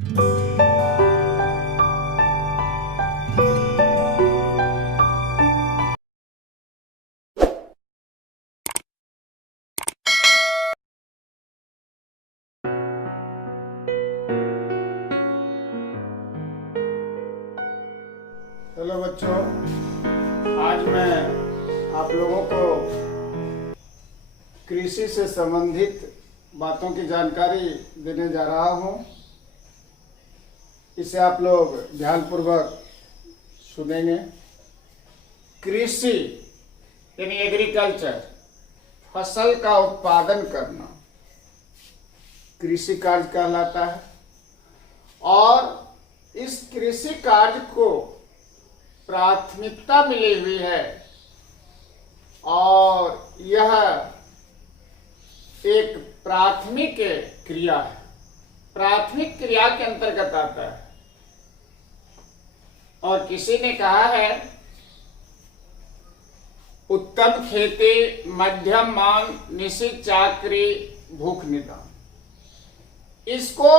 Hello बच्चों, आज मैं आप लोगों को कृषि से संबंधित बातों की जानकारी देने जा रहा हूँ। इसे आप लोग ध्यानपूर्वक सुनेंगे। कृषि यानी एग्रीकल्चर, फसल का उत्पादन करना कृषि कार्य कहलाता है। और इस कृषि कार्य को प्राथमिकता मिली हुई है और यह एक प्राथमिक क्रिया है, प्राथमिक क्रिया के अंतर्गत आता है। और किसी ने कहा है, उत्तम खेती मध्यम मांग निश्चित चाकरी भूख निदान। इसको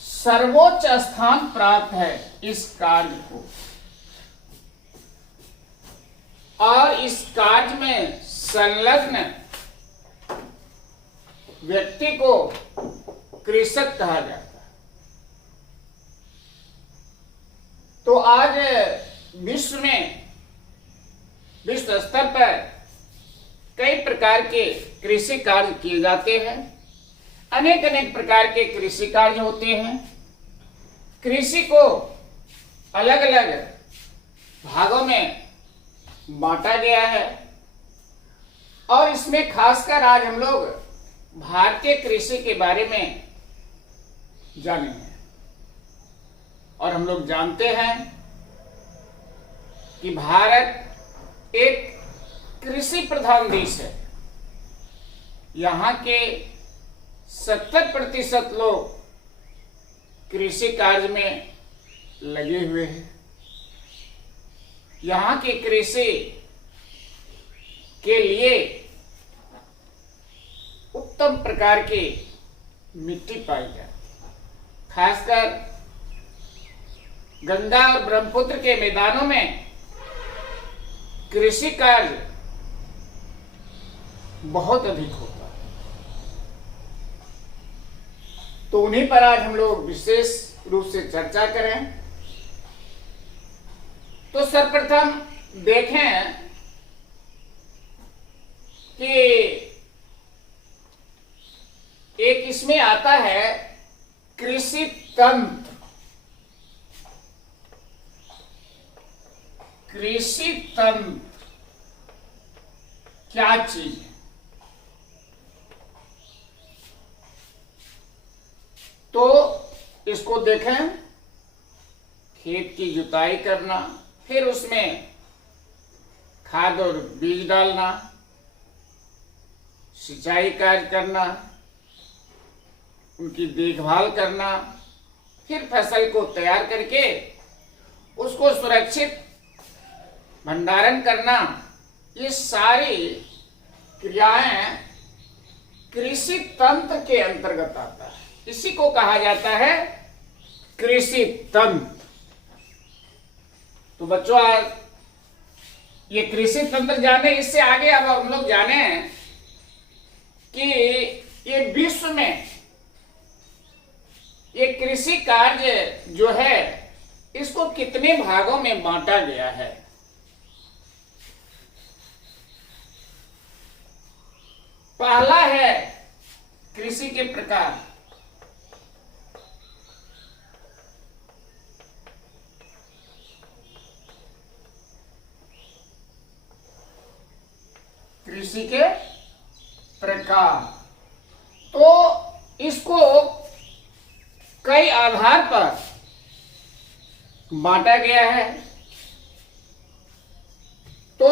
सर्वोच्च स्थान प्राप्त है इस कार्य को, और इस कार्य में संलग्न व्यक्ति को कृषक कहा जाता है। तो आज विश्व में, विश्व स्तर पर कई प्रकार के कृषि कार्य किए जाते हैं। अनेक अनेक प्रकार के कृषि कार्य होते हैं। कृषि को अलग अलग भागों में बांटा गया है और इसमें खासकर आज हम लोग भारतीय कृषि के बारे में जानेंगे। और हम लोग जानते हैं कि भारत एक कृषि प्रधान देश है। यहाँ के 70% लोग कृषि कार्य में लगे हुए हैं। यहाँ की कृषि के लिए उत्तम प्रकार की मिट्टी पाई जाती है। खासकर गंगा और ब्रह्मपुत्र के मैदानों में कृषि कार्य बहुत अधिक होता है। तो उन्हीं पर आज हम लोग विशेष रूप से चर्चा करें। तो सर्वप्रथम देखें कि एक इसमें आता है कृषि तंत्र। कृषि तंत्र क्या चीज है? तो इसको देखें। खेत की जुताई करना, फिर उसमें खाद और बीज डालना, सिंचाई कार्य करना, उनकी देखभाल करना, फिर फसल को तैयार करके उसको सुरक्षित भंडारण करना, ये सारी क्रियाएं कृषि तंत्र के अंतर्गत आता है। इसी को कहा जाता है कृषि तंत्र। तो बच्चों, आज ये कृषि तंत्र जाने, इससे आगे अब हम लोग जाने कि ये विश्व में ये कृषि कार्य जो है इसको कितने भागों में बांटा गया है। पहला है कृषि के प्रकार। कृषि के प्रकार, तो इसको कई आधार पर बांटा गया है। तो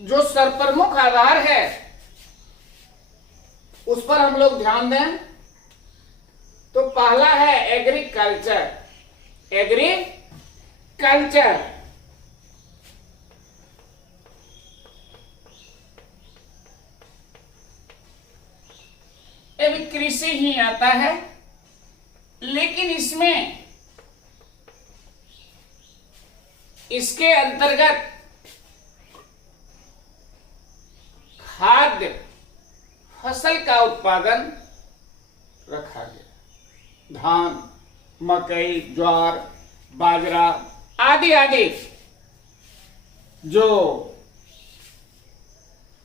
जो सर्वप्रमुख आधार है उस पर हम लोग ध्यान दें। तो पहला है एग्रीकल्चर। एग्रीकल्चर ये भी कृषि ही आता है। लेकिन इसमें इसके अंतर्गत खाद्य फसल का उत्पादन रखा गया। धान, मकई, ज्वार, बाजरा आदि आदि जो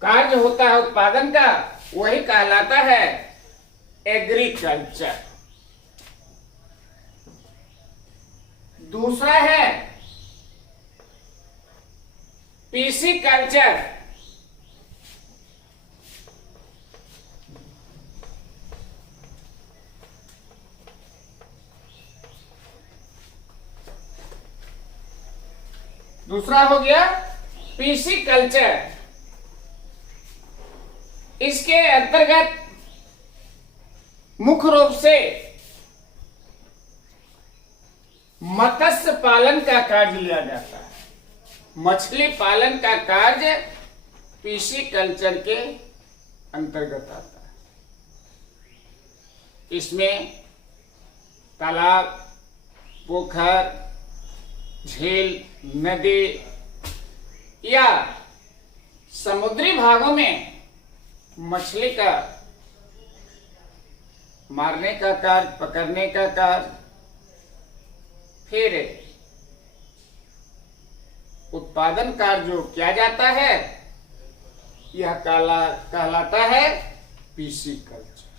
कार्य होता है उत्पादन का, वही कहलाता है एग्रीकल्चर। दूसरा है पीसीकल्चर। दूसरा हो गया पीसीकल्चर। इसके अंतर्गत मुख्य रूप से मत्स्य पालन का कार्य लिया जाता है। मछली पालन का कार्य पीसीकल्चर के अंतर्गत आता है। इसमें तालाब, पोखर, झील, नदी या समुद्री भागों में मछली का मारने का कार्य, पकड़ने का कार्य, फिर उत्पादन कार्य जो किया जाता है, यह कहलाता है पीसीकल्चर।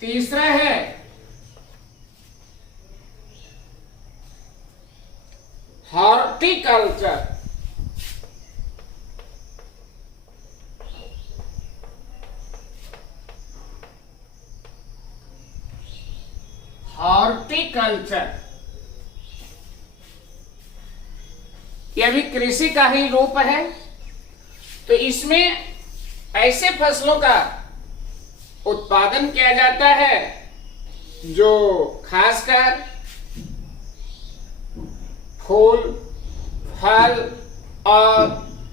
तीसरा है हॉर्टिकल्चर। हॉर्टिकल्चर यह भी कृषि का ही रूप है। तो इसमें ऐसे फसलों का उत्पादन किया जाता है जो खासकर फूल, फल और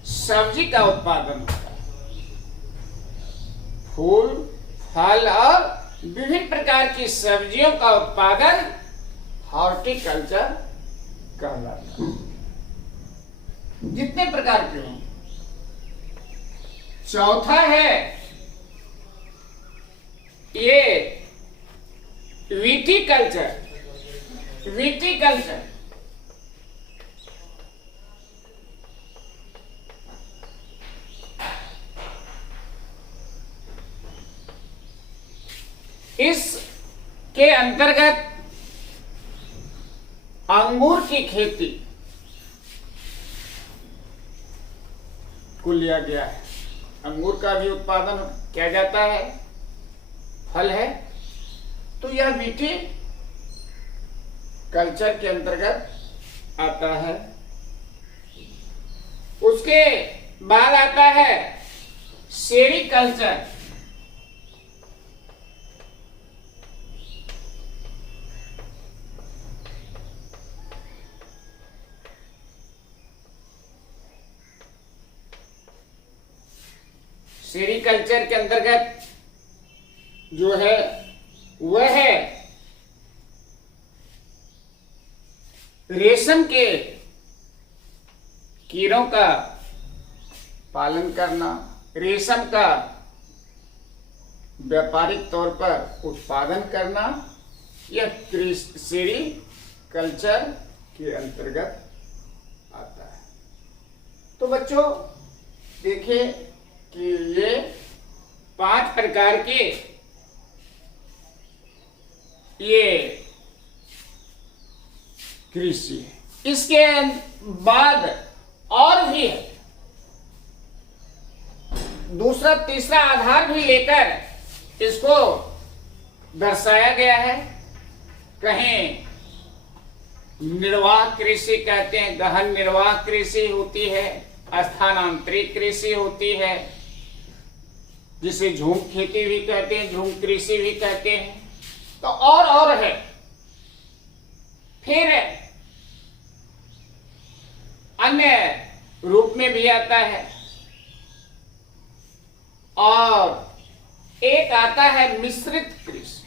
सब्जी का उत्पादन होता है। फूल, फल और विभिन्न प्रकार की सब्जियों का उत्पादन हॉर्टिकल्चर कहलाता है। जितने प्रकार के हैं। चौथा है ये विटीकल्चर। विटीकल्चर इसके अंतर्गत अंगूर की खेती को लिया गया है। अंगूर का भी उत्पादन किया जाता है, फल है, तो यह विटी कल्चर के अंतर्गत आता है। उसके बाद आता है सेरीकल्चर। सेरीकल्चर के अंतर्गत जो है वह है रेशम के कीड़ों का पालन करना, रेशम का व्यापारिक तौर पर उत्पादन करना, यह सेरीकल्चर के अंतर्गत आता है। तो बच्चों देखिए कि ये 5 प्रकार के ये कृषि है। इसके बाद और भी है, दूसरा तीसरा आधार भी लेकर इसको दर्शाया गया है। कहीं निर्वाह कृषि कहते हैं, गहन निर्वाह कृषि होती है, स्थानांतरित कृषि होती है, जिसे झूम खेती भी कहते हैं, झूम कृषि भी कहते हैं। तो और है। फिर अन्य रूप में भी आता है, और एक आता है मिश्रित कृषि।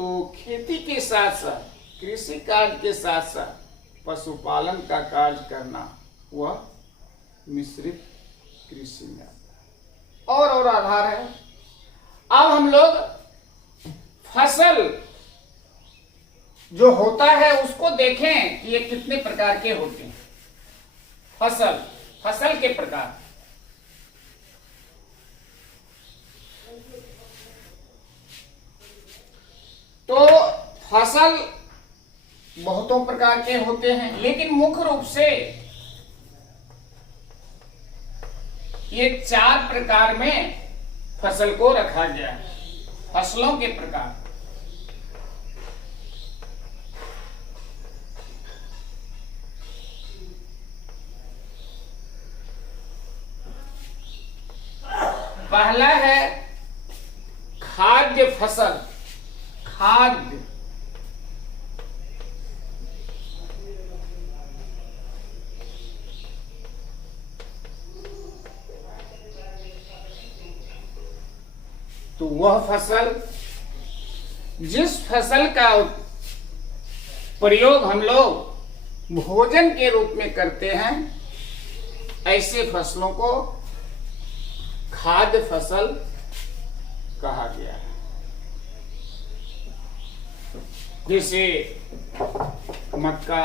तो खेती के साथ साथ, कृषि कार्य के साथ साथ पशुपालन का कार्य करना वह मिश्रित कृषि में आता है। और आधार है। अब हम लोग फसल जो होता है उसको देखें कि ये कितने प्रकार के होते हैं। फसल के प्रकार। तो फसल बहुतों प्रकार के होते हैं, लेकिन मुख्य रूप से ये 4 प्रकार में फसल को रखा गया है। फसलों के प्रकार। पहला है खाद्य फसल। खाद्य तो वह फसल, जिस फसल का प्रयोग हम लोग भोजन के रूप में करते हैं, ऐसे फसलों को खाद्य फसल कहा गया है। जैसे मक्का,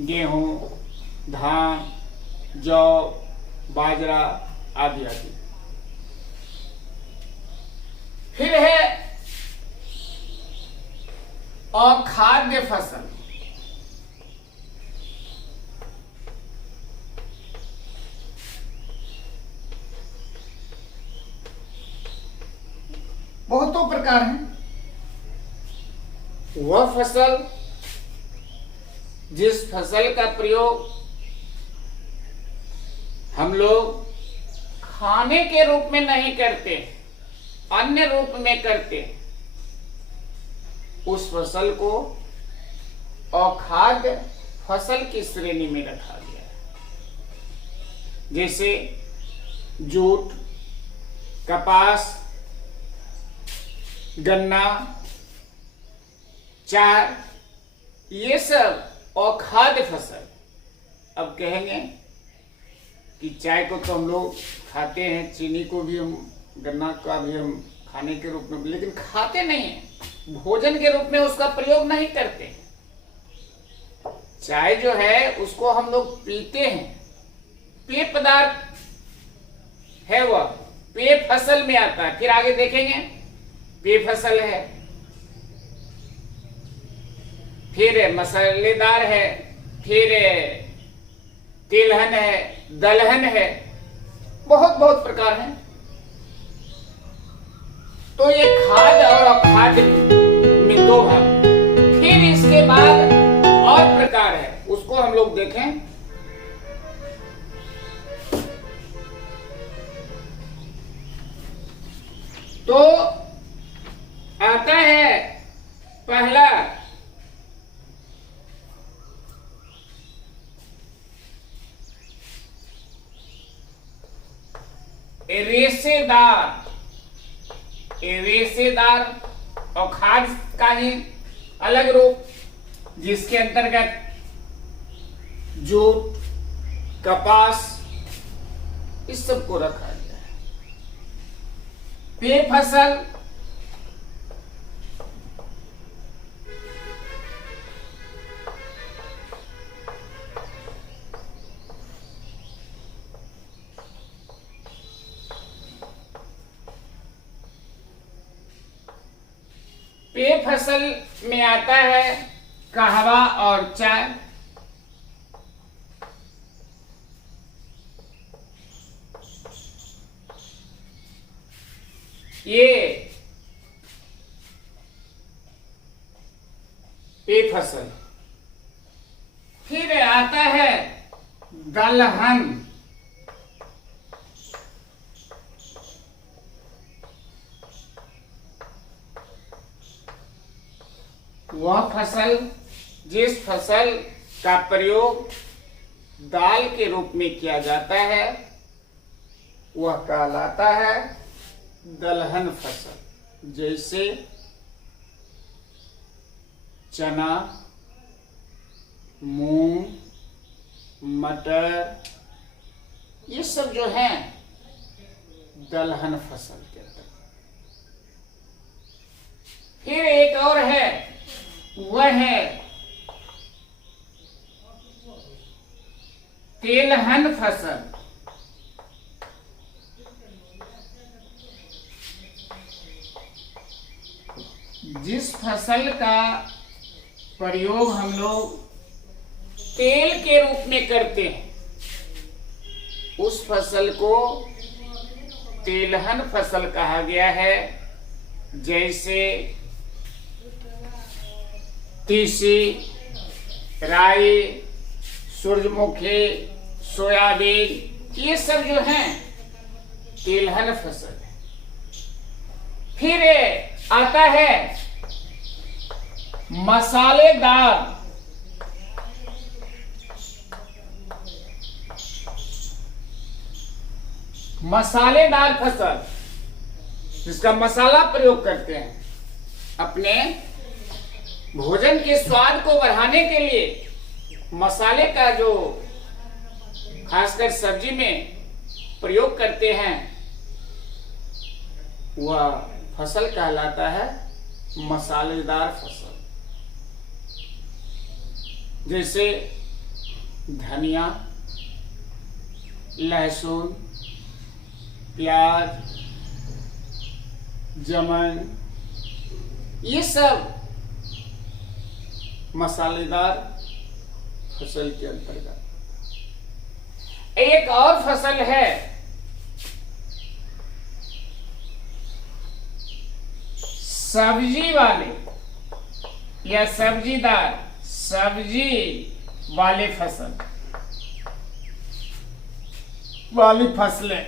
गेहूं, धान, जौ, बाजरा आदि आदि। फिर है अखाद्य फसल। बहुतों प्रकार हैं। वह फसल, जिस फसल का प्रयोग हम लोग खाने के रूप में नहीं करते, अन्य रूप में करते, उस फसल को अखाद्य फसल की श्रेणी में रखा गया है। जैसे जूट, कपास, गन्ना, चाय, ये सब अखाद्य फसल। अब कहेंगे कि चाय को तो हम लोग खाते हैं, चीनी को भी हम, गन्ना का भी हम खाने के रूप में, लेकिन खाते नहीं हैं, भोजन के रूप में उसका प्रयोग नहीं करते। चाय जो है उसको हम लोग पीते हैं, पेय पदार्थ है, वह पेय फसल में आता है। फिर आगे देखेंगे पेय फसल है, फिर मसालेदार है, फिर तिलहन है, दलहन है, बहुत बहुत प्रकार हैं। तो ये खाद्य और अखाद्य में 2 भाग। फिर इसके बाद और प्रकार है, उसको हम लोग देखें। तो आता है पहला रेशेदार। रेशेदार और खाद्य का ही अलग रूप, जिसके अंतर्गत जूट, कपास, इस सब को रखा गया है। पेय फसल पेय फसल में आता है कहवा और चाय। ये पेय फसल। फिर आता है दलहन। वह फसल, जिस फसल का प्रयोग दाल के रूप में किया जाता है, वह कहलाता है दलहन फसल। जैसे चना, मूंग, मटर, ये सब जो है दलहन फसल के अंतर्गत। फिर एक और है, वह है तेलहन फसल। जिस फसल का प्रयोग हम लोग तेल के रूप में करते हैं, उस फसल को तेलहन फसल कहा गया है। जैसे तीसी, राई, सूरजमुखी, सोयाबीन, ये सब जो हैं तिलहन फसल है। फिर आता है मसालेदार फसल, जिसका मसाला प्रयोग करते हैं अपने भोजन के स्वाद को बढ़ाने के लिए। मसाले का जो खासकर सब्जी में प्रयोग करते हैं, वह फसल कहलाता है मसालेदार फसल। जैसे धनिया, लहसुन, प्याज, जमन, ये सब मसालेदार फसल के अंतर्गत। एक और फसल है सब्जी वाले या सब्जीदार, सब्जी वाले फसल वाली फसलें।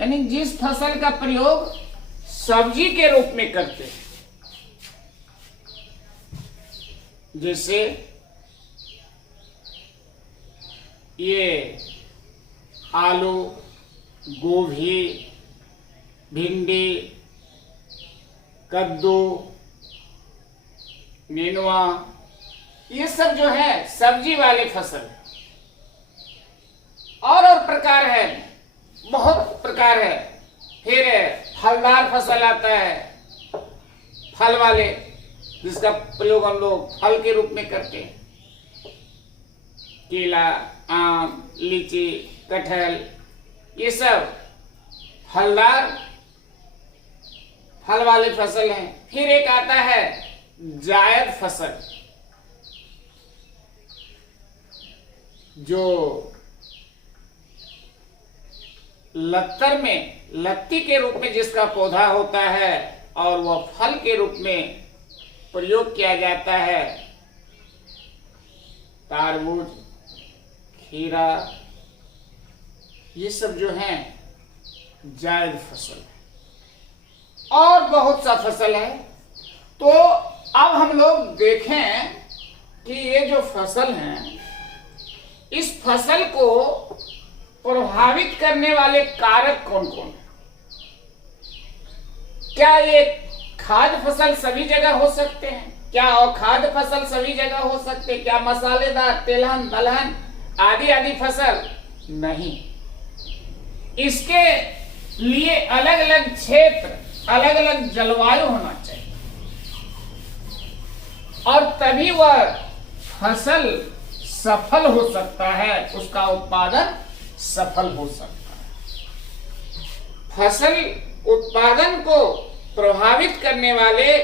यानी जिस फसल का प्रयोग सब्जी के रूप में करते हैं, जैसे ये आलू, गोभी, भिंडी, कद्दू, नेनुआ, ये सब जो है सब्जी वाले फसल। और प्रकार है, बहुत प्रकार है। फिर फलदार फसल आता है, फल वाले, जिसका प्रयोग हम लोग फल के रूप में करते हैं। केला, आम, लीची, कटहल, ये सब फलदार फल वाले फसल हैं। फिर एक आता है जायद फसल, जो लत्तर में, लत्ती के रूप में जिसका पौधा होता है और वह फल के रूप में प्रयोग किया जाता है। तरबूज, खीरा, ये सब जो हैं जायद फसल है। और बहुत सा फसल है। तो अब हम लोग देखें कि ये जो फसल है, इस फसल को प्रभावित करने वाले कारक कौन कौन है। क्या ये खाद्य फसल सभी जगह हो सकते हैं? क्या अखाद्य फसल सभी जगह हो सकते हैं? क्या मसालेदार, तेलहन, दलहन आदि आदि फसल? नहीं। इसके लिए अलग अलग क्षेत्र, अलग अलग जलवायु होना चाहिए, और तभी वह फसल सफल हो सकता है, उसका उत्पादन सफल हो सकता है। फसल उत्पादन को प्रभावित करने वाले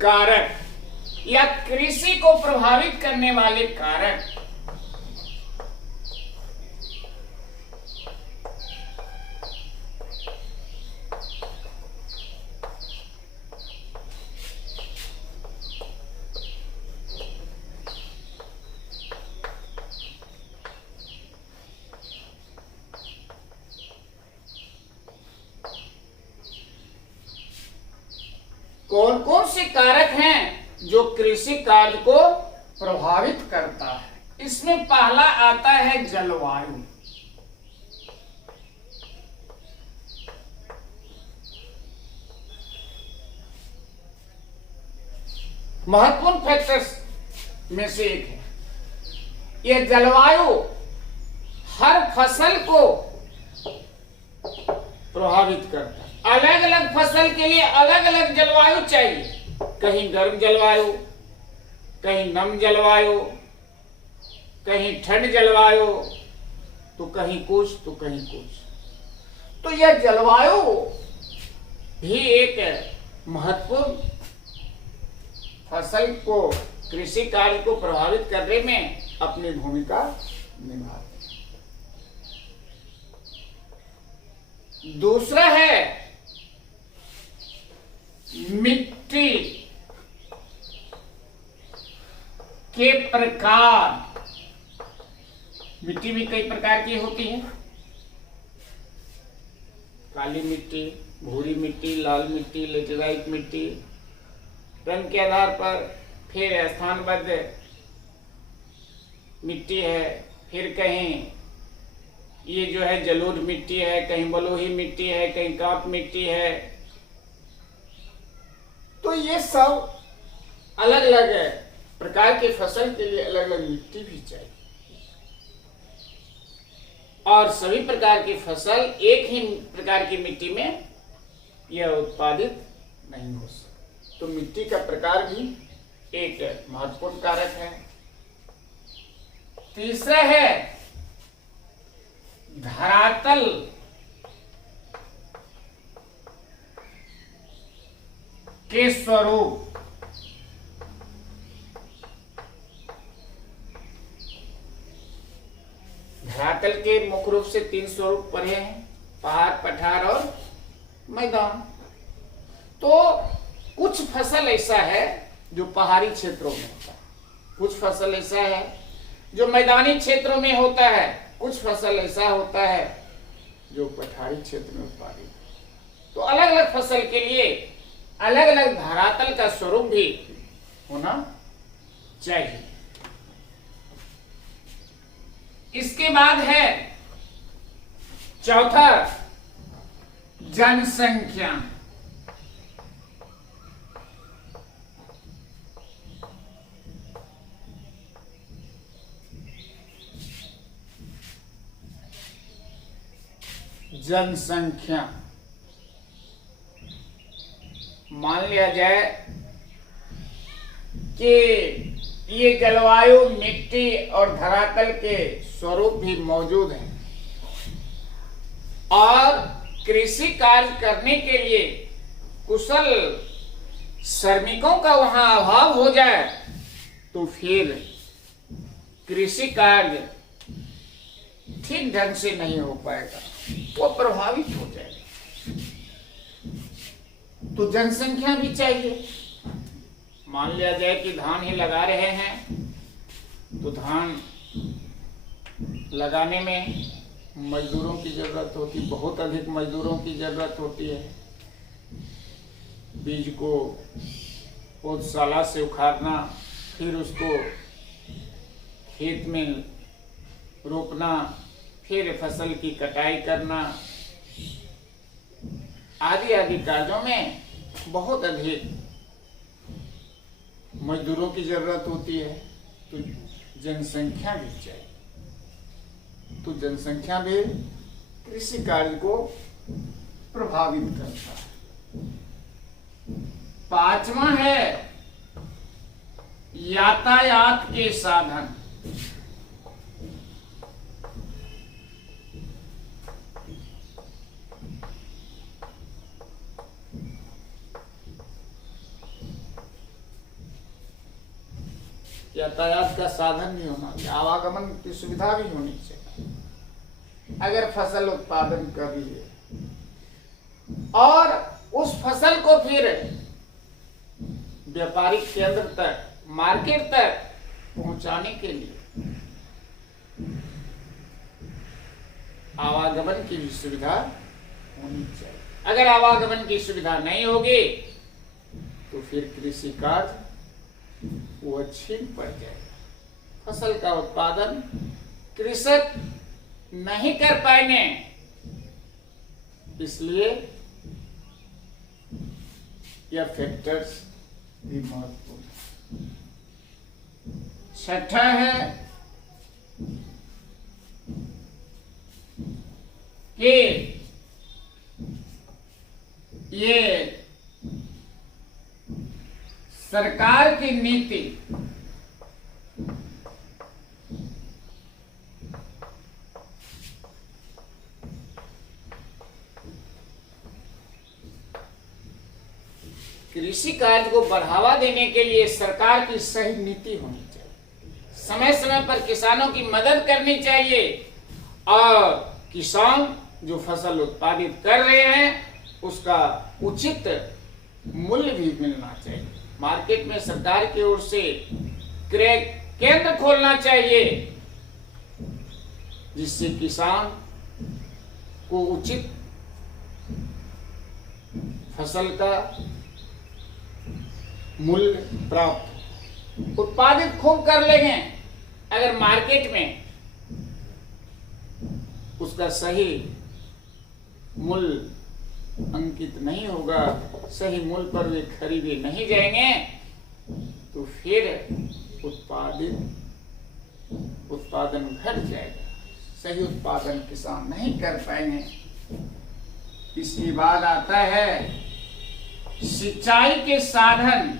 कारक या कृषि को प्रभावित करने वाले कारक कौन कौन से कारक हैं जो कृषि कार्य को प्रभावित करता है? इसमें पहला आता है जलवायु। महत्वपूर्ण फैक्टर्स में से एक है। यह जलवायु हर फसल को प्रभावित करता है। अलग अलग फसल के लिए अलग अलग जलवायु चाहिए। कहीं गर्म जलवायु, कहीं नम जलवायु, कहीं ठंड जलवायु, तो कहीं कुछ तो कहीं कुछ। तो यह जलवायु भी एक महत्वपूर्ण फसल को, कृषि कार्य को प्रभावित करने में अपनी भूमिका निभाती है। दूसरा है मिट्टी के प्रकार। मिट्टी भी कई प्रकार की होती है। काली मिट्टी, भूरी मिट्टी, लाल मिट्टी, लेटेराइट मिट्टी, रंग के आधार पर। फिर स्थानबद्ध मिट्टी है। फिर कहीं ये जो है जलोढ़ मिट्टी है, कहीं बलुई मिट्टी है, कहीं काप मिट्टी है। तो ये सब अलग अलग प्रकार की फसल के लिए अलग अलग मिट्टी भी चाहिए। और सभी प्रकार की फसल एक ही प्रकार की मिट्टी में यह उत्पादित नहीं हो सकती। तो मिट्टी का प्रकार भी एक महत्वपूर्ण कारक है। तीसरा है धरातल के स्वरूप। धरातल के मुख्य रूप से 3 स्वरूप पढ़े हैं, पहाड़, पठार और मैदान। तो कुछ फसल ऐसा है जो पहाड़ी क्षेत्रों में होता है, कुछ फसल ऐसा है जो मैदानी क्षेत्रों में होता है, कुछ फसल ऐसा होता है जो पठारी क्षेत्र में उत्पादित है। तो अलग अलग फसल के लिए अलग अलग धरातल का स्वरूप भी होना चाहिए। इसके बाद है चौथा जनसंख्या। जनसंख्या, मान लिया जाए कि ये जलवायु, मिट्टी और धरातल के स्वरूप भी मौजूद हैं और कृषि कार्य करने के लिए कुशल श्रमिकों का वहां अभाव हो जाए तो फिर कृषि कार्य ठीक ढंग से नहीं हो पाएगा, वो प्रभावित हो जाएगा। तो जनसंख्या भी चाहिए। मान लिया जाए कि धान ही लगा रहे हैं तो धान लगाने में मजदूरों की जरूरत होती, बहुत अधिक मजदूरों की जरूरत होती है। बीज को पौधशाला से उखाड़ना, फिर उसको खेत में रोपना, फिर फसल की कटाई करना, आदि आदि कार्यों में बहुत अधिक मजदूरों की जरूरत होती है। तो जनसंख्या भी चाहिए। तो जनसंख्या भी कृषि कार्य को प्रभावित करता है। पांचवा है यातायात के साधन। यातायात का साधन भी होना चाहिए, आवागमन की सुविधा भी होनी चाहिए। अगर फसल उत्पादन कर रही है और उस फसल को फिर व्यापारिक केंद्र तक, मार्केट तक पहुंचाने के लिए आवागमन की भी सुविधा होनी चाहिए। अगर आवागमन की सुविधा नहीं होगी तो फिर कृषि कार्य वो छीन पड़ जाएगा। फसल का उत्पादन कृषक नहीं कर पाएंगे। इसलिए यह फैक्टर्स भी महत्वपूर्ण है। छठा है कि ये सरकार की नीति कृषि कार्य को बढ़ावा देने के लिए सरकार की सही नीति होनी चाहिए। समय समय पर किसानों की मदद करनी चाहिए और किसान जो फसल उत्पादित कर रहे हैं उसका उचित मूल्य भी मिलना चाहिए। मार्केट में सरकार की ओर से क्रय केंद्र खोलना चाहिए जिससे किसान को उचित फसल का मूल्य प्राप्त उत्पादित खूब कर लेंगे। अगर मार्केट में उसका सही मूल्य अंकित नहीं होगा, सही मूल्य पर वे खरीदे नहीं जाएंगे, तो फिर उत्पादन घट जाएगा, सही उत्पादन किसान नहीं कर पाएंगे। इसके बाद आता है सिंचाई के साधन।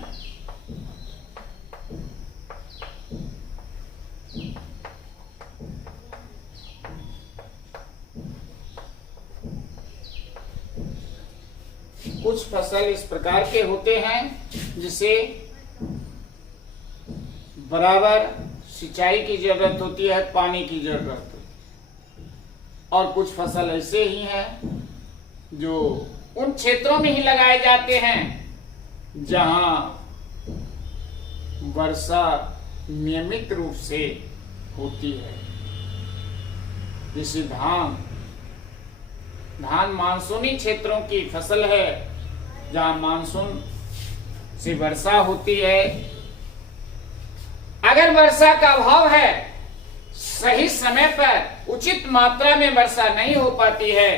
कुछ फसल इस प्रकार के होते हैं जिसे बराबर सिंचाई की जरूरत होती है, पानी की जरूरत होती है, और कुछ फसल ऐसे ही हैं जो उन क्षेत्रों में ही लगाए जाते हैं जहां वर्षा नियमित रूप से होती है। जैसे धान मानसूनी क्षेत्रों की फसल है जहां मानसून से वर्षा होती है। अगर वर्षा का अभाव है, सही समय पर उचित मात्रा में वर्षा नहीं हो पाती है,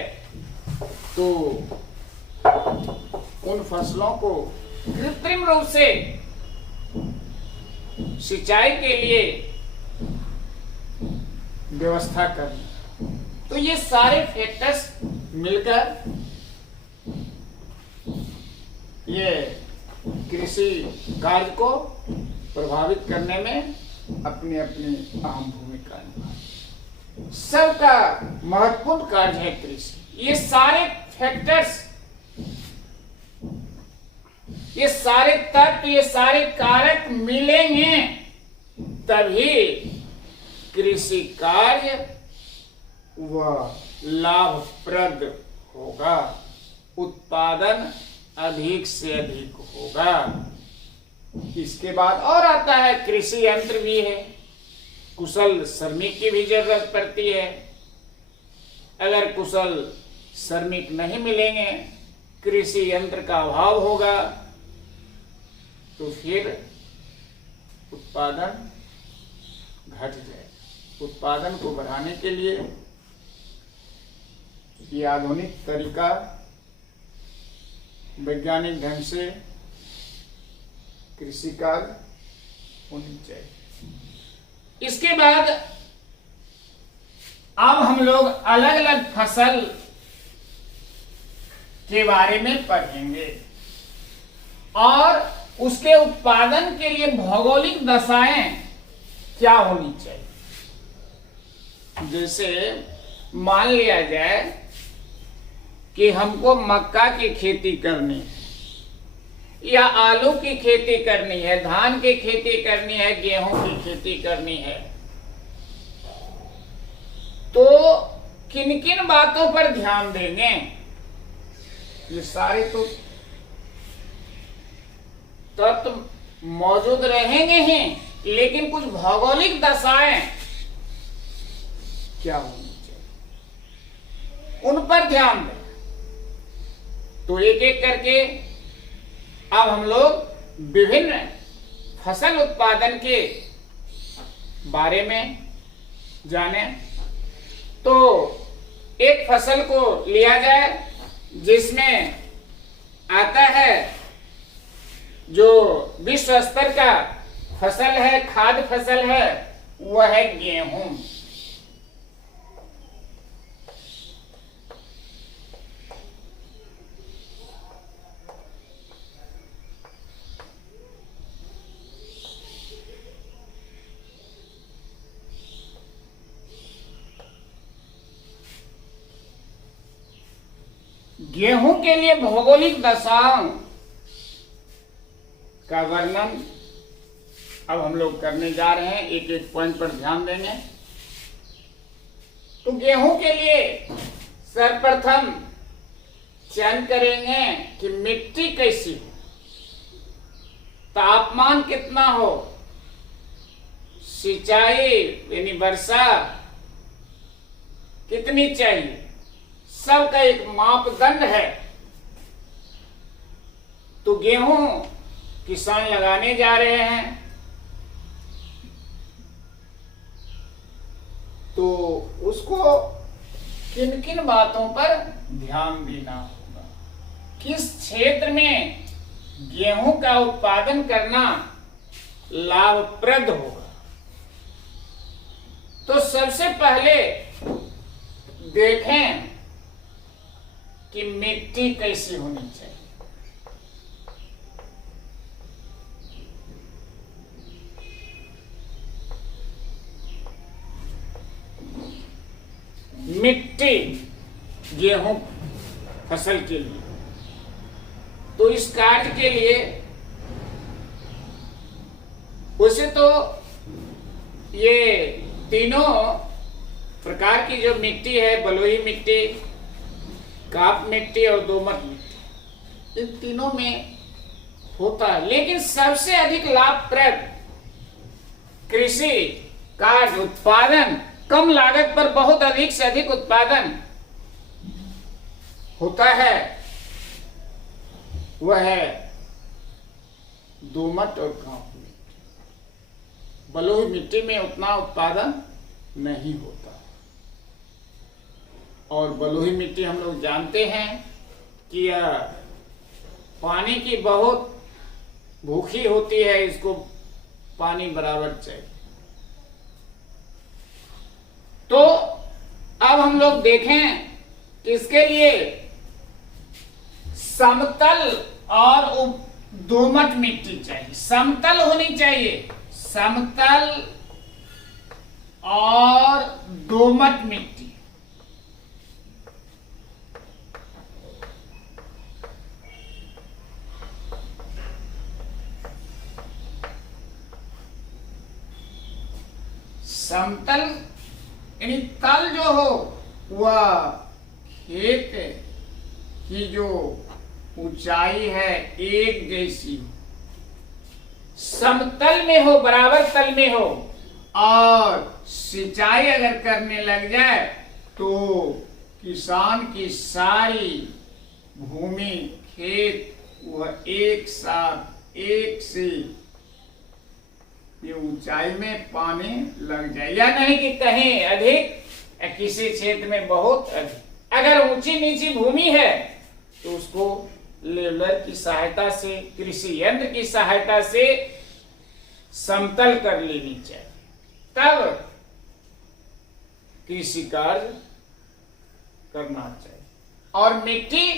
तो उन फसलों को कृत्रिम रूप से सिंचाई के लिए व्यवस्था करनी। तो ये सारे फैक्टर्स मिलकर ये कृषि कार्य को प्रभावित करने में अपनी अपनी अहम भूमिका निभाती। सबका महत्वपूर्ण कार्य है कृषि। ये सारे फैक्टर्स, ये सारे तत्व, ये सारे कारक मिलेंगे तभी कृषि कार्य वह लाभप्रद होगा, उत्पादन अधिक से अधिक होगा। इसके बाद और आता है कृषि यंत्र भी है, कुशल श्रमिक की भी जरूरत पड़ती है। अगर कुशल श्रमिक नहीं मिलेंगे, कृषि यंत्र का अभाव होगा, तो फिर उत्पादन घट जाएगा। उत्पादन को बढ़ाने के लिए ये आधुनिक तरीका वैज्ञानिक ढंग से कृषि कार्य होनी चाहिए। इसके बाद अब हम लोग अलग अलग फसल के बारे में पढ़ेंगे और उसके उत्पादन के लिए भौगोलिक दशाएं क्या होनी चाहिए। जैसे मान लिया जाए कि हमको मक्का की खेती करनी है, या आलू की खेती करनी है, धान की खेती करनी है, गेहूं की खेती करनी है, तो किन किन बातों पर ध्यान देंगे। ये सारे तो तत्व मौजूद रहेंगे ही, लेकिन कुछ भौगोलिक दशाएं क्या होनी चाहिए, उन पर ध्यान दें। तो एक एक करके अब हम लोग विभिन्न फसल उत्पादन के बारे में जाने। तो एक फसल को लिया जाए जिसमें आता है जो विश्व स्तर का फसल है, खाद्य फसल है, वह है गेहूं। गेहूं के लिए भौगोलिक दशाओं का वर्णन अब हम लोग करने जा रहे हैं, एक एक पॉइंट पर ध्यान देंगे। तो गेहूं के लिए सर्वप्रथम चयन करेंगे कि मिट्टी कैसी हो, तापमान कितना हो, सिंचाई यानी वर्षा कितनी चाहिए, सबका एक मापदंड है। तो गेहूं किसान लगाने जा रहे हैं, तो उसको किन किन बातों पर ध्यान देना होगा, किस क्षेत्र में गेहूं का उत्पादन करना लाभप्रद होगा। तो सबसे पहले देखें कि मिट्टी कैसी होनी चाहिए। मिट्टी गेहूं फसल के लिए, तो इस कार्य के लिए वैसे तो ये तीनों प्रकार की जो मिट्टी है, बलुई मिट्टी, काप मिट्टी और दोमट मिट्टी, इन तीनों में होता है। लेकिन सबसे अधिक लाभप्रद कृषि कार्य उत्पादन, कम लागत पर बहुत अधिक से अधिक उत्पादन होता है, वह है दोमट और काप मिट्टी। बलुई मिट्टी में उतना उत्पादन नहीं होता। और बलुई मिट्टी हम लोग जानते हैं कि यह पानी की बहुत भूखी होती है, इसको पानी बराबर चाहिए। तो अब हम लोग देखें कि इसके लिए समतल और दोमट मिट्टी चाहिए। समतल होनी चाहिए, समतल और दोमट मिट्टी। समतल यानी तल जो हो वह खेत की जो ऊंचाई है एक जैसी हो, समतल में हो, बराबर तल में हो। और सिंचाई अगर करने लग जाए तो किसान की सारी भूमि, खेत, वह एक साथ एक से ये ऊंचाई में पानी लग जाए, या नहीं कि कहीं अधिक या किसी क्षेत्र में बहुत अधिक। अगर ऊंची नीची भूमि है तो उसको लेवलर की सहायता से, कृषि यंत्र की सहायता से समतल कर लेनी चाहिए, तब कृषि कार्य करना चाहिए। और मिट्टी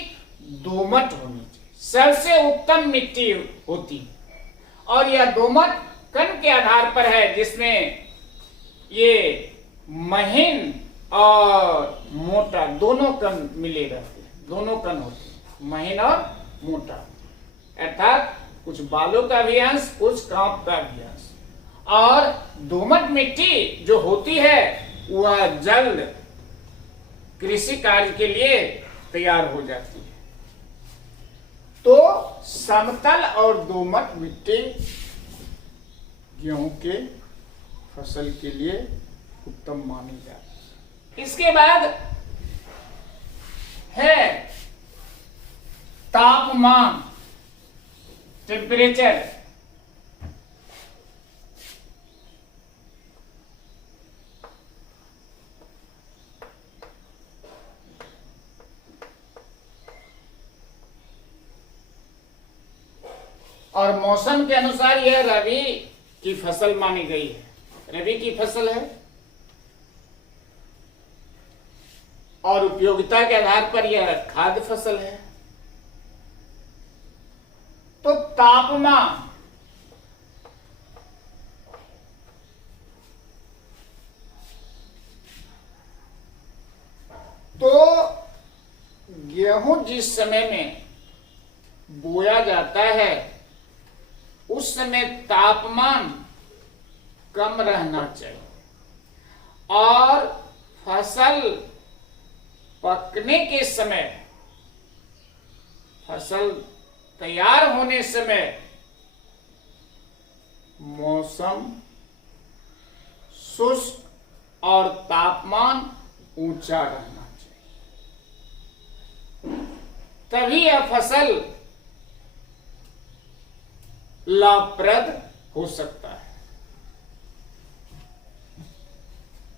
दोमट होनी चाहिए, सबसे उत्तम मिट्टी होती है। और यह दोमट कण के आधार पर है, जिसमें ये महीन और मोटा दोनों कण मिले रहते हैं, दोनों कण होते हैं, महीन और मोटा, अर्थात कुछ बालों का भी अंश, कुछ कांप का भी अंश। और दोमट मिट्टी जो होती है वह जल्द कृषि कार्य के लिए तैयार हो जाती है। तो समतल और दोमट मिट्टी गेहूं के फसल के लिए उत्तम मानी जाती है। इसके बाद है तापमान, टेम्परेचर। और मौसम के अनुसार यह रबी की फसल मानी गई है, रबी की फसल है और उपयोगिता के आधार पर यह खाद्य फसल है। तो तापमान तो गेहूं जिस समय में बोया जाता है उस समय तापमान कम रहना चाहिए और फसल पकने के समय, फसल तैयार होने समय मौसम शुष्क और तापमान ऊंचा रहना चाहिए, तभी यह फसल लाभप्रद हो सकता है।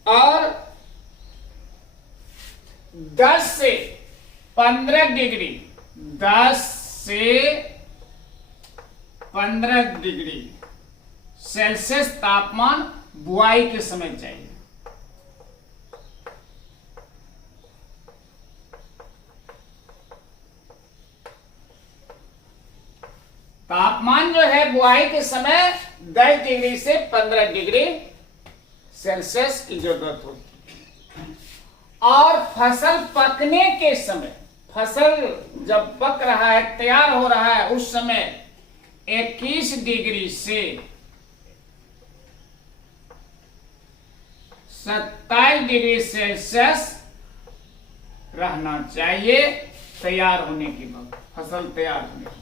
और 10 से 15 डिग्री 10 से 15 डिग्री सेल्सियस तापमान बुआई के समय चाहिए। तापमान जो है बुआई के समय 10 डिग्री से 15 डिग्री सेल्सियस की जरूरत होती है। और फसल पकने के समय, फसल जब पक रहा है, तैयार हो रहा है, उस समय 21 डिग्री से 27 डिग्री सेल्सियस रहना चाहिए तैयार होने के बाद, फसल तैयार होने के बाद।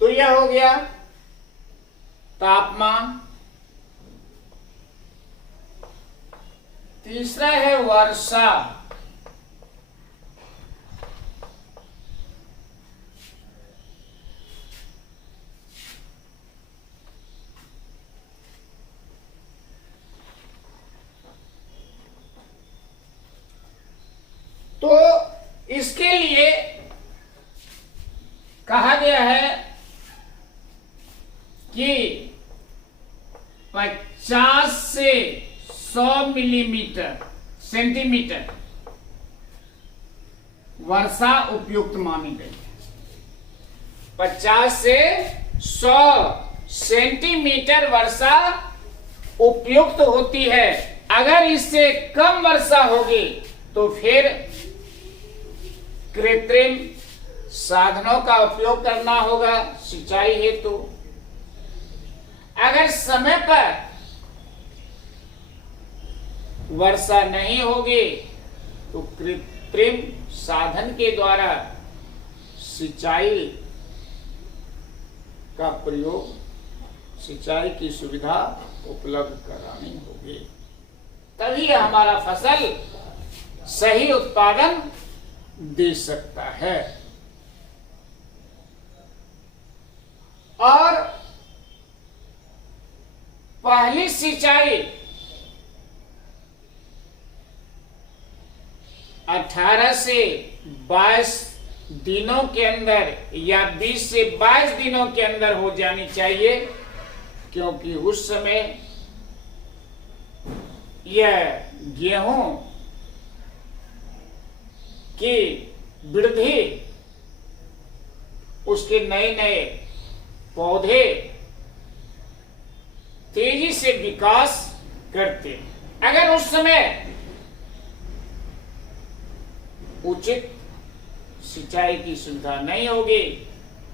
तो यह हो गया तापमान। तीसरा है वर्षा। तो इसके लिए कहा गया है कि 50 से 100 सेंटीमीटर वर्षा उपयुक्त मानी गई है। 50 से 100 सेंटीमीटर वर्षा उपयुक्त होती है। अगर इससे कम वर्षा होगी तो फिर कृत्रिम साधनों का उपयोग करना होगा सिंचाई हेतु। अगर समय पर वर्षा नहीं होगी तो कृत्रिम साधन के द्वारा सिंचाई का प्रयोग, सिंचाई की सुविधा उपलब्ध करानी होगी, तभी हमारा फसल सही उत्पादन दे सकता है। और पहली सिंचाई 18 से 22 दिनों के अंदर या 20 से 22 दिनों के अंदर हो जानी चाहिए, क्योंकि उस समय यह गेहूं की वृद्धि, उसके नए नए पौधे तेजी से विकास करते हैं। अगर उस समय उचित सिंचाई की सुविधा नहीं होगी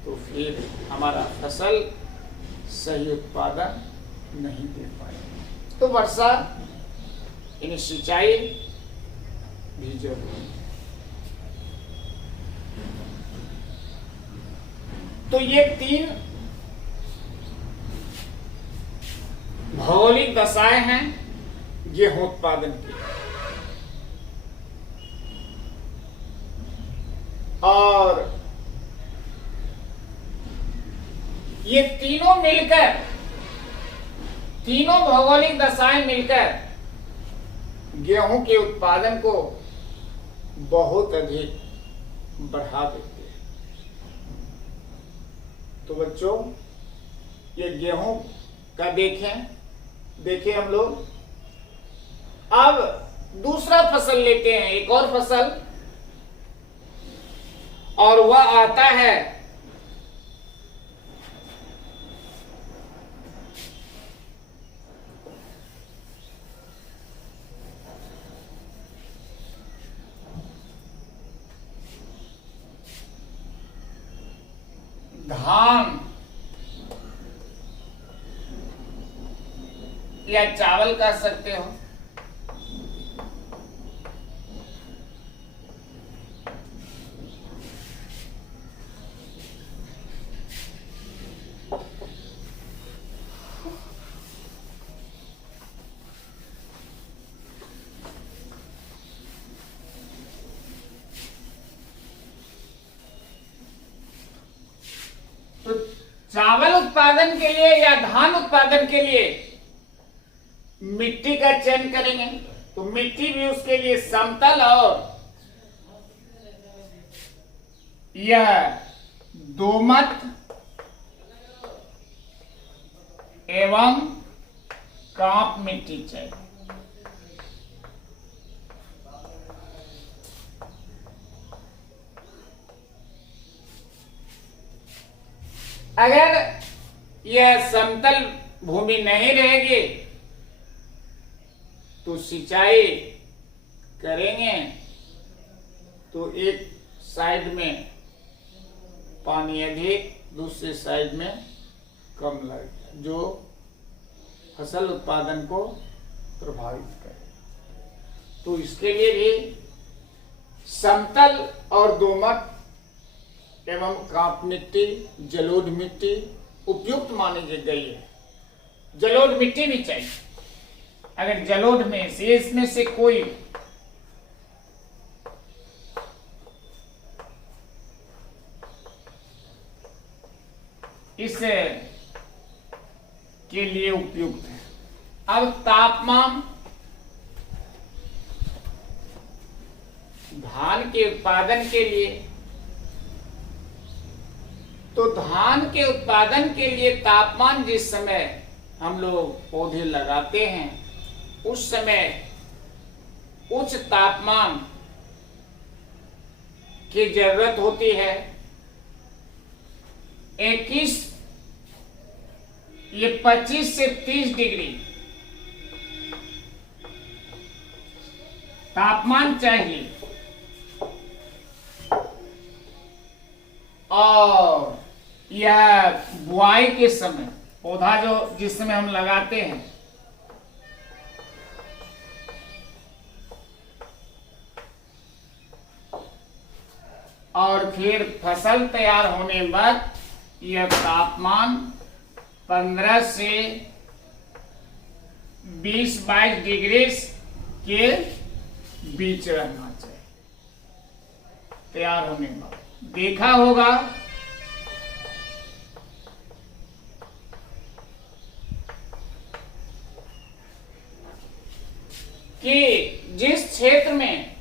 तो फिर हमारा फसल सही उत्पादन नहीं दे पाएगा। तो वर्षा यानी सिंचाई भी जरूरी है। तो ये 3 भौगोलिक दशाएं हैं गेहूं उत्पादन की, और ये तीनों मिलकर तीनों भौगोलिक दशाएं मिलकर गेहूं के उत्पादन को बहुत अधिक बढ़ा देते हैं। तो बच्चों, ये गेहूं का देखें हम लोग। अब दूसरा फसल लेते हैं, एक और फसल, और वह आता है धान या चावल कह सकते हो। तो चावल उत्पादन के लिए या धान उत्पादन के लिए मिट्टी का चयन करेंगे, तो मिट्टी भी उसके लिए समतल और यह दोमट एवं कांप मिट्टी चाहिए। अगर यह समतल भूमि नहीं रहेगी तो सिंचाई करेंगे तो एक साइड में पानी अधिक, दूसरे साइड में कम लगेगा, जो फसल उत्पादन को प्रभावित करेगा। तो इसके लिए भी समतल और दोमट एवं कांप मिट्टी, जलोढ़ मिट्टी उपयुक्त मानी गई है। जलोढ़ मिट्टी भी चाहिए। अगर जलोढ़ में से इसमें से कोई इस के लिए उपयुक्त है। अब तापमान धान के उत्पादन के लिए, तो धान के उत्पादन के लिए तापमान जिस समय हम लोग पौधे लगाते हैं उस समय उच्च तापमान की जरूरत होती है। 25 से 30 डिग्री तापमान चाहिए। और यह बुआई के समय, पौधा जो जिस समय हम लगाते हैं और फिर फसल तैयार होने के बाद यह तापमान 15 से 20-22 डिग्री के बीच रहना चाहिए तैयार होने के बाद। देखा होगा कि जिस क्षेत्र में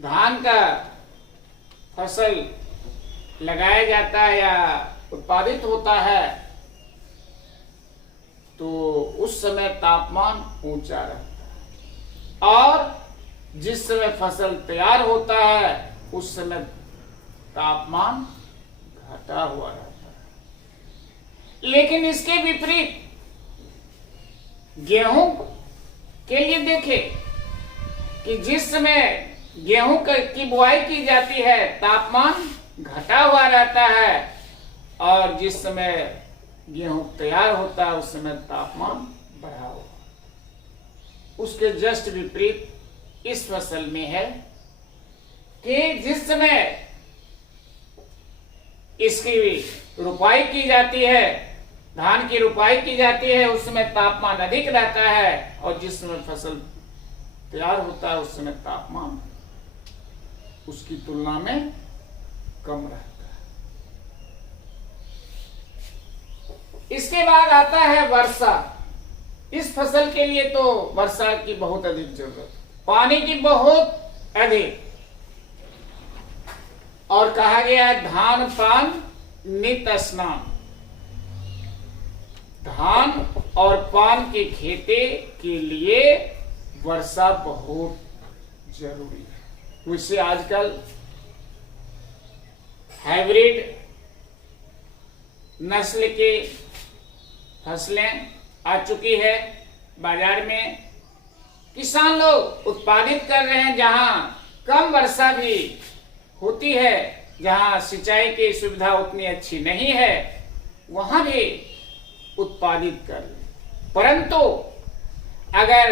धान का फसल लगाया जाता है या उत्पादित होता है तो उस समय तापमान ऊंचा रहता है और जिस समय फसल तैयार होता है उस समय तापमान घटा हुआ रहता है। लेकिन इसके विपरीत गेहूं के लिए देखें कि जिस समय गेहूं की बुआई की जाती है तापमान घटा हुआ रहता है और जिस समय गेहूं तैयार होता है उस समय तापमान बढ़ा हुआ। उसके जस्ट विपरीत इस फसल में है कि जिस समय इसकी रुपाई की जाती है, धान की रुपाई की जाती है उस समय तापमान अधिक रहता है और जिस समय फसल तैयार होता है उस समय तापमान उसकी तुलना में कम रहता है। इसके बाद आता है वर्षा। इस फसल के लिए तो वर्षा की बहुत अधिक जरूरत, पानी की बहुत अधिक। और कहा गया धान पान नित स्नान, धान और पान के खेती के लिए वर्षा बहुत जरूरी है। वैसे आजकल हाइब्रिड नस्ल की फसलें आ चुकी है बाजार में, किसान लोग उत्पादित कर रहे हैं। जहां कम वर्षा भी होती है, जहां सिंचाई की सुविधा उतनी अच्छी नहीं है, वहां भी उत्पादित कर रहे हैं। परंतु अगर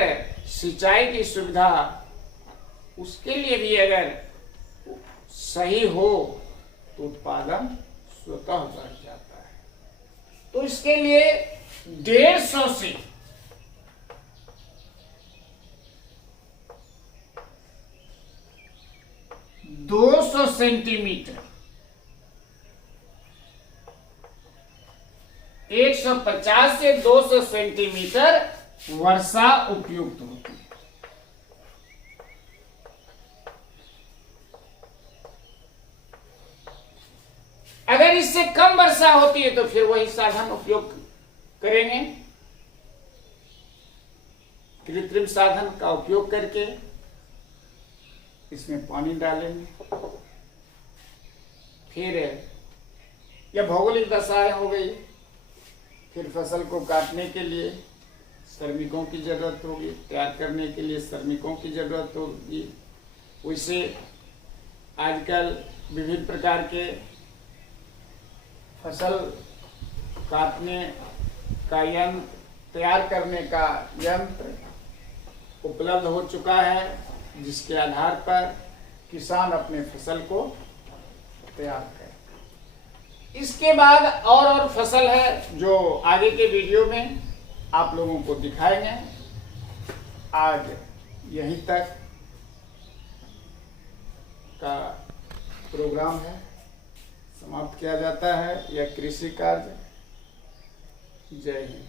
सिंचाई की सुविधा उसके लिए भी अगर सही हो तो उत्पादन स्वतः बढ़ जाता है। तो इसके लिए 150 से 200 सेंटीमीटर, 150 से 200 सेंटीमीटर वर्षा उपयुक्त होती है। अगर इससे कम वर्षा होती है तो फिर वही साधन उपयोग करेंगे, कृत्रिम साधन का उपयोग करके इसमें पानी डालेंगे। फिर यह भौगोलिक दशाएं हो गई, फिर फसल को काटने के लिए श्रमिकों की जरूरत होगी, तैयार करने के लिए श्रमिकों की जरूरत होगी। वैसे आजकल विभिन्न प्रकार के फसल काटने का यंत्र, तैयार करने का यंत्र उपलब्ध हो चुका है, जिसके आधार पर किसान अपने फसल को तैयार करे। इसके बाद और फसल है जो आगे के वीडियो में आप लोगों को दिखाएंगे। आज यहीं तक का प्रोग्राम है, समाप्त किया जाता है यह कृषि कार्य। जय हिंद।